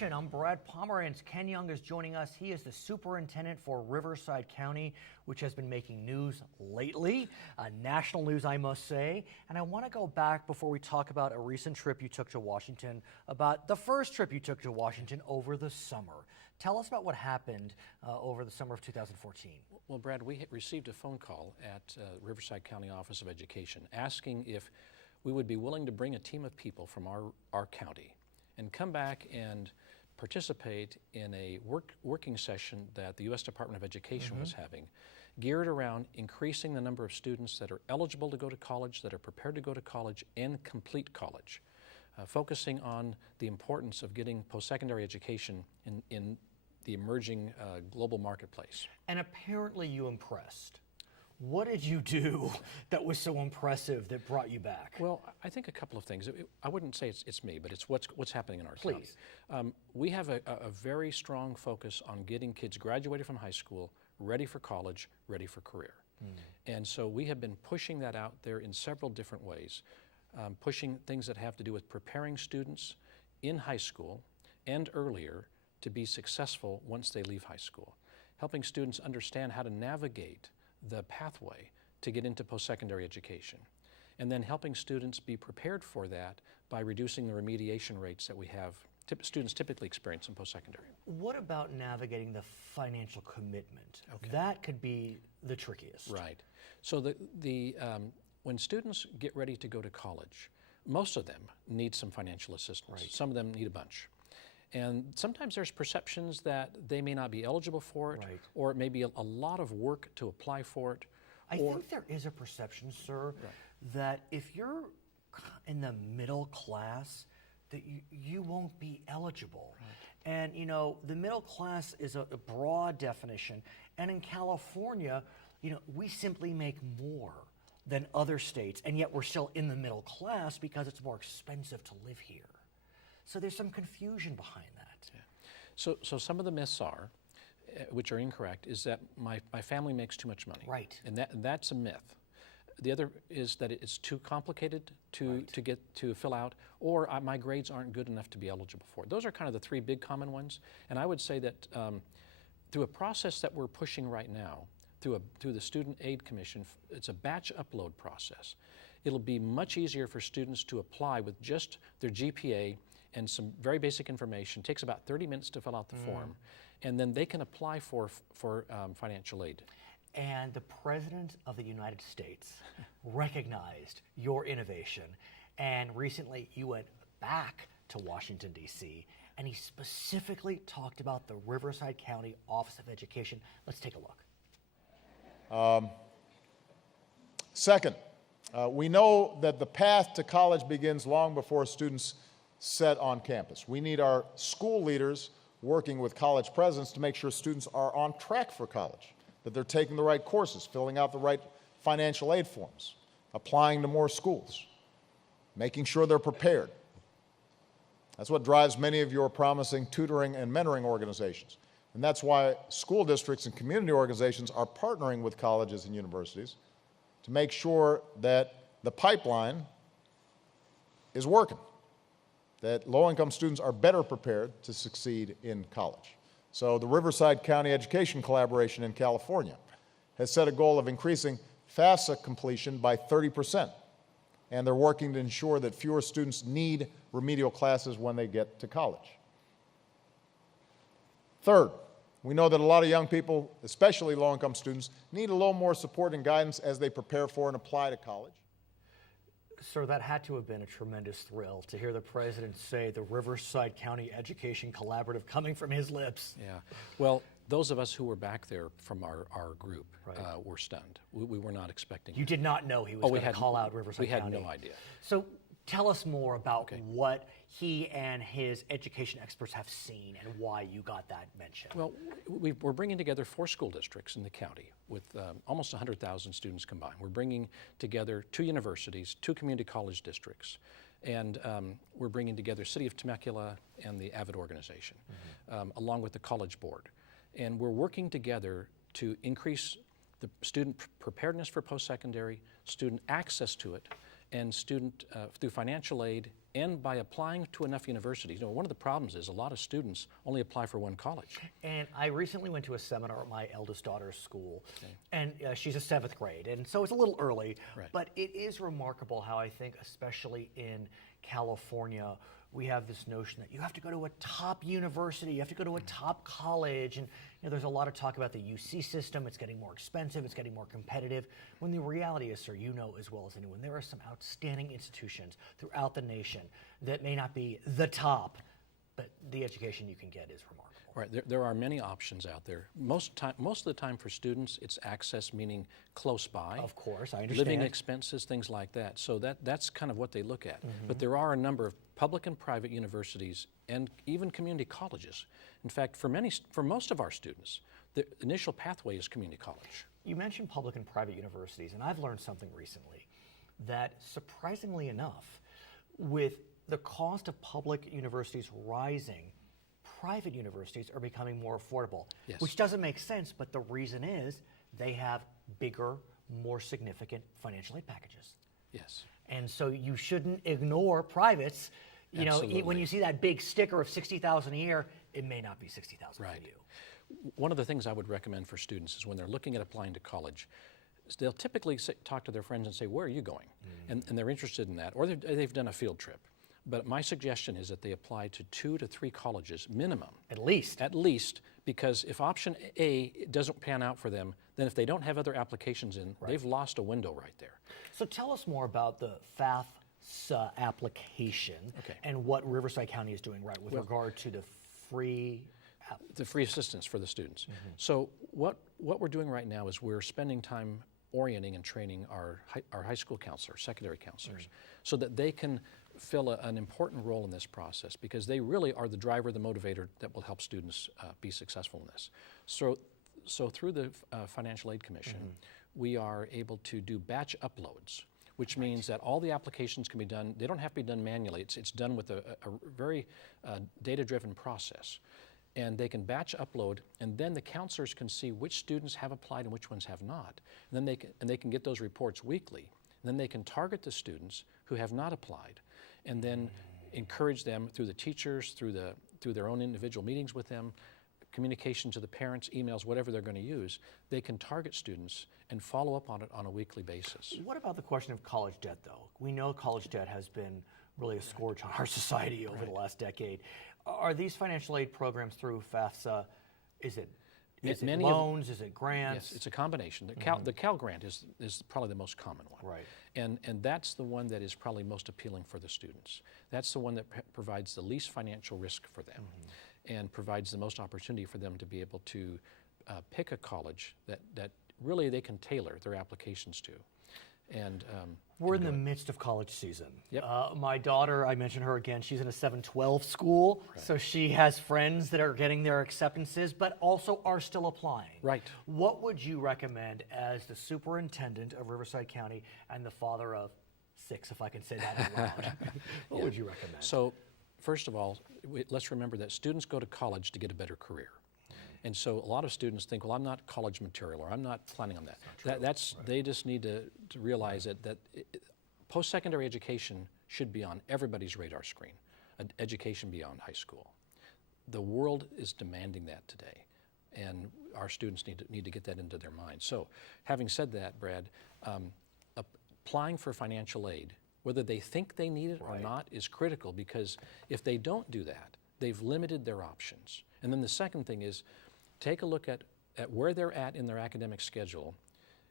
Nation. I'm Brad Pomerantz. Ken Young is joining us. He is the superintendent for Riverside County, which has been making news lately, national news, I must say. And I want to go back before we talk about a recent trip you took to Washington, about the first trip you took to Washington over the summer. Tell us about what happened over the summer of 2014. Well, Brad, we received a phone call at Riverside County Office of Education asking if we would be willing to bring a team of people from our county and come back and participate in a working session that the U.S. Department of Education was having, geared around increasing the number of students that are eligible to go to college, that are prepared to go to college, and complete college, focusing on the importance of getting post-secondary education in the emerging global marketplace. And apparently you impressed. What did you do that was so impressive that brought you back? Well, I think a couple of things. I wouldn't say it's me, but it's what's happening in our Please. county. We have a very strong focus on getting kids graduated from high school, ready for college, ready for career. And so we have been pushing that out there in several different ways, pushing things that have to do with preparing students in high school and earlier to be successful once they leave high school, helping students understand how to navigate the pathway to get into post-secondary education, and then helping students be prepared for that by reducing the remediation rates that we have students typically experience in post-secondary. What about navigating the financial commitment? That could be the trickiest. Right. So when students get ready to go to college, most of them need some financial assistance. Some of them need a bunch. And sometimes there's perceptions that they may not be eligible for it, or it may be a lot of work to apply for it. I think there is a perception, sir, that if you're in the middle class, that you won't be eligible. And you know, the middle class is a broad definition, and in California, you know, we simply make more than other states, and yet we're still in the middle class because it's more expensive to live here. So there's some confusion behind that. Yeah. So some of the myths are, which are incorrect, is that my family makes too much money. Right. And that's a myth. The other is that it's too complicated to fill out, or my grades aren't good enough to be eligible for it. Those are kind of the three big common ones. And I would say that through a process that we're pushing right now, through the Student Aid Commission, it's a batch upload process. It'll be much easier for students to apply with just their GPA and some very basic information. It takes about 30 minutes to fill out the form, and then they can apply for financial aid. And the President of the United States recognized your innovation, and recently you went back to Washington, D.C., and he specifically talked about the Riverside County Office of Education. Let's take a look. Second, we know that the path to college begins long before students set on campus. We need our school leaders working with college presidents to make sure students are on track for college, that they're taking the right courses, filling out the right financial aid forms, applying to more schools, making sure they're prepared. That's what drives many of your promising tutoring and mentoring organizations. And that's why school districts and community organizations are partnering with colleges and universities to make sure that the pipeline is working, that low-income students are better prepared to succeed in college. So the Riverside County Education Collaboration in California has set a goal of increasing FAFSA completion by 30%, and they're working to ensure that fewer students need remedial classes when they get to college. Third, we know that a lot of young people, especially low-income students, need a little more support and guidance as they prepare for and apply to college. Sir, that had to have been a tremendous thrill to hear the President say the Riverside County Education Collaborative coming from his lips. Yeah. Well, those of us who were back there from our group were stunned. We were not expecting You did not know he was going to call out Riverside County. We had no idea. So tell us more about what he and his education experts have seen and why you got that mention. Well, we're bringing together 4 school districts in the county with almost 100,000 students combined. We're bringing together 2 universities, 2 community college districts, and we're bringing together City of Temecula and the AVID organization, along with the College Board. And we're working together to increase the student preparedness for post-secondary, student access to it, and student through financial aid and by applying to enough universities. You know, one of the problems is a lot of students only apply for one college. And I recently went to a seminar at my eldest daughter's school, and she's a 7th grade, and so it's a little early, but it is remarkable how I think, especially in California, we have this notion that you have to go to a top university, you have to go to a top college, and you know, there's a lot of talk about the UC system. It's getting more expensive, it's getting more competitive, when the reality is, sir, you know as well as anyone, there are some outstanding institutions throughout the nation that may not be the top, but the education you can get is remarkable. Right, there are many options out there. Most of the time for students, it's access, meaning close by. Of course, I understand. Living expenses, things like that. So that's kind of what they look at. But there are a number of public and private universities and even community colleges. In fact, for most of our students, the initial pathway is community college. You mentioned public and private universities, and I've learned something recently that, surprisingly enough, with the cost of public universities rising, private universities are becoming more affordable, which doesn't make sense, but the reason is they have bigger, more significant financial aid packages. Yes. And so you shouldn't ignore privates. You know, when you see that big sticker of $60,000 a year, it may not be $60,000 for you. One of the things I would recommend for students is when they're looking at applying to college, they'll typically talk to their friends and say, where are you going? And they're interested in that, or they've done a field trip. But my suggestion is that they apply to 2 to 3 colleges minimum. At least. At least, because if option A doesn't pan out for them, then if they don't have other applications in, they've lost a window right there. So tell us more about the FAFSA application and what Riverside County is doing with regard to the free assistance for the students. So what we're doing right now is we're spending time orienting and training our high school counselors, secondary counselors, so that they can fill an important role in this process, because they really are the driver, the motivator that will help students be successful in this. So through the Financial Aid Commission, we are able to do batch uploads, which means that all the applications can be done. They don't have to be done manually. It's done with a very data-driven process. And they can batch upload, and then the counselors can see which students have applied and which ones have not. And then they can get those reports weekly. And then they can target the students who have not applied, and then encourage them through the teachers, through their own individual meetings with them, communication to the parents, emails, whatever they're going to use. They can target students and follow up on it on a weekly basis. What about the question of college debt, though? We know college debt has been really a scourge on our society over the last decade. Are these financial aid programs through FAFSA, is it loans, is it grants? Yes, it's a combination. The Cal Grant is probably the most common one. Right. And that's the one that is probably most appealing for the students. That's the one that provides the least financial risk for them and provides the most opportunity for them to be able to pick a college that really they can tailor their applications to. And we're in the midst of college season. Yep. My daughter, I mentioned her again, she's in a 712 school, so she has friends that are getting their acceptances, but also are still applying. Right. What would you recommend as the superintendent of Riverside County and the father of 6, if I can say that out loud? What would you recommend? So, first of all, let's remember that students go to college to get a better career. And so a lot of students think, well, I'm not college material, or I'm not planning on that. They just need to realize that post-secondary education should be on everybody's radar screen, education beyond high school. The world is demanding that today, and our students need to get that into their minds. So having said that, Brad, applying for financial aid, whether they think they need it or not, is critical, because if they don't do that, they've limited their options. And then the second thing is, take a look at where they're at in their academic schedule,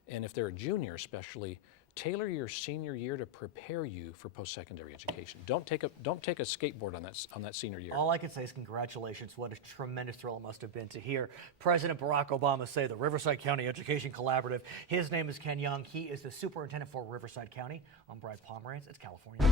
and if they're a junior especially, tailor your senior year to prepare you for post-secondary education. Don't take a skateboard on that senior year. All I can say is congratulations. What a tremendous thrill it must have been to hear President Barack Obama say the Riverside County Education Collaborative. His name is Kenn Young. He is the superintendent for Riverside County. I'm Brad Pomerantz. It's California.